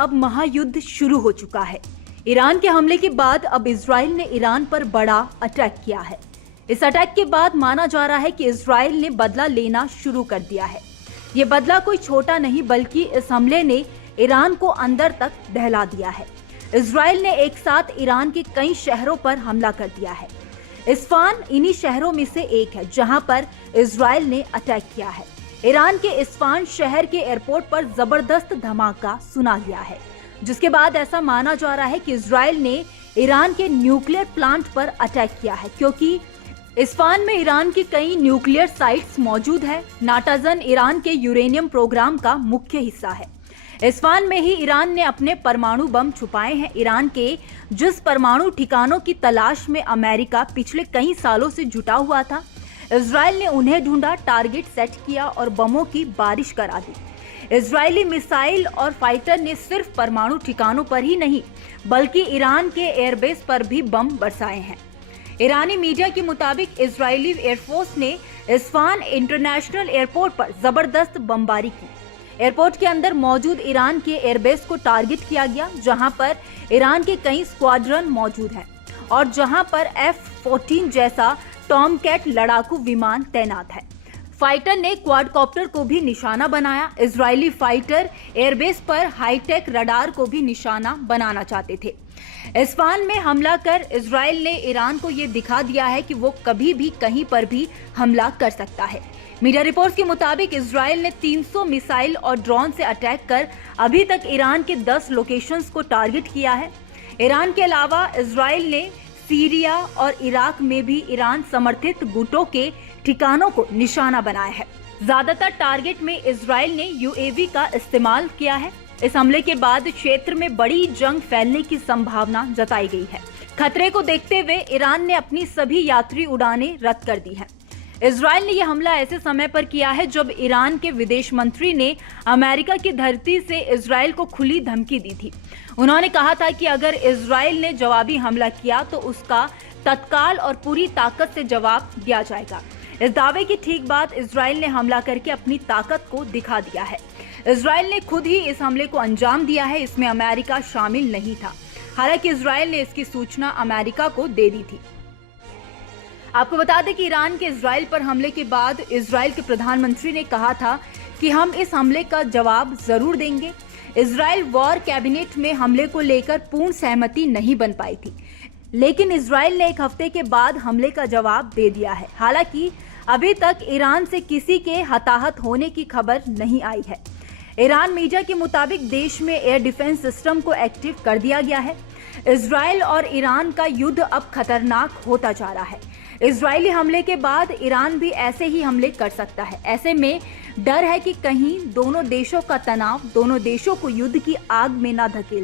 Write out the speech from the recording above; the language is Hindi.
अब महायुद्ध शुरू हो चुका है। ईरान के हमले के बाद अब इजराइल ने ईरान पर बड़ा अटैक किया है। इस अटैक के बाद माना जा रहा है कि इजराइल ने बदला लेना शुरू कर दिया है। ये बदला कोई छोटा नहीं बल्कि इस हमले ने ईरान को अंदर तक दहला दिया है। इजराइल ने एक साथ ईरान के कई शहरों पर हमला कर दिया है। इस्फान इन्हीं शहरों में से एक है जहां पर इजराइल ने अटैक किया है। ईरान के इस्फान शहर के एयरपोर्ट पर जबरदस्त धमाका सुना गया है, जिसके बाद ऐसा माना जा रहा है कि इजराइल ने ईरान के न्यूक्लियर प्लांट पर अटैक किया है, क्योंकि इस्फान में ईरान की कई न्यूक्लियर साइट्स मौजूद है। नाटाजन ईरान के यूरेनियम प्रोग्राम का मुख्य हिस्सा है। इस्फान में ही ईरान ने अपने परमाणु बम छुपाए हैं। ईरान के जिस परमाणु ठिकानों की तलाश में अमेरिका पिछले कई सालों से जुटा हुआ था, इजराइल ने उन्हें ढूंढा, टारगेट सेट किया और बमों की बारिश करा दी। इजरायली मिसाइल और फाइटर ने सिर्फ परमाणु ठिकानों पर ही नहीं बल्कि ईरान के एयरबेस पर भी बम बरसाए हैं। ईरानी मीडिया के मुताबिक इजरायली एयरफोर्स ने इस्फान इंटरनेशनल एयरपोर्ट पर जबरदस्त बमबारी की। एयरपोर्ट के अंदर मौजूद ईरान के एयरबेस को टारगेट किया गया, जहां पर ईरान के कई स्क्वाड्रन मौजूद हैं और जहां पर F-14 जैसा टॉमकैट लड़ाकू विमान तैनात है। फाइटर ने क्वाडकॉप्टर को भी निशाना बनाया। इजरायली फाइटर एयरबेस पर हाईटेक रडार को भी निशाना बनाना चाहते थे। इस्फान में हमला कर इजराइल ने ईरान को ये दिखा दिया है कि वो कभी भी कहीं पर भी हमला कर सकता है। मीडिया रिपोर्ट्स के मुताबिक इजराइल ने 300 मिसाइल और ड्रोन से अटैक कर अभी तक ईरान के 10 लोकेशंस को टारगेट किया है। ईरान के अलावा इजराइल ने सीरिया और इराक में भी ईरान समर्थित गुटों के ठिकानों को निशाना बनाया है। ज्यादातर टारगेट में इजराइल ने यूएवी का इस्तेमाल किया है। इस हमले के बाद क्षेत्र में बड़ी जंग फैलने की संभावना जताई गई है। खतरे को देखते हुए ईरान ने अपनी सभी यात्री उड़ानें रद्द कर दी हैं। इजराइल ने यह हमला ऐसे समय पर किया है जब ईरान के विदेश मंत्री ने अमेरिका की धरती से इजराइल को खुली धमकी दी थी। उन्होंने कहा था कि अगर इजराइल ने जवाबी हमला किया तो उसका तत्काल और पूरी ताकत से जवाब दिया जाएगा। इस दावे की ठीक बाद इजराइल ने हमला करके अपनी ताकत को दिखा दिया है। इजराइल ने खुद ही इस हमले को अंजाम दिया है। इसमें अमेरिका शामिल नहीं था। हालांकि इजराइल ने इसकी सूचना अमेरिका को दे दी थी। आपको बता दें कि ईरान के इजराइल पर हमले के बाद इजराइल के प्रधानमंत्री ने कहा था कि हम इस हमले का जवाब जरूर देंगे। इजराइल वॉर कैबिनेट में हमले को लेकर पूर्ण सहमति नहीं बन पाई थी, लेकिन इजराइल ने एक हफ्ते के बाद हमले का जवाब दे दिया है। हालांकि अभी तक ईरान से किसी के हताहत होने की खबर नहीं आई है। ईरान मीडिया के मुताबिक देश में एयर डिफेंस सिस्टम को एक्टिव कर दिया गया है। इजराइल और ईरान का युद्ध अब खतरनाक होता जा रहा है। इजरायली हमले के बाद ईरान भी ऐसे ही हमले कर सकता है। ऐसे में डर है कि कहीं दोनों देशों का तनाव दोनों देशों को युद्ध की आग में न धकेल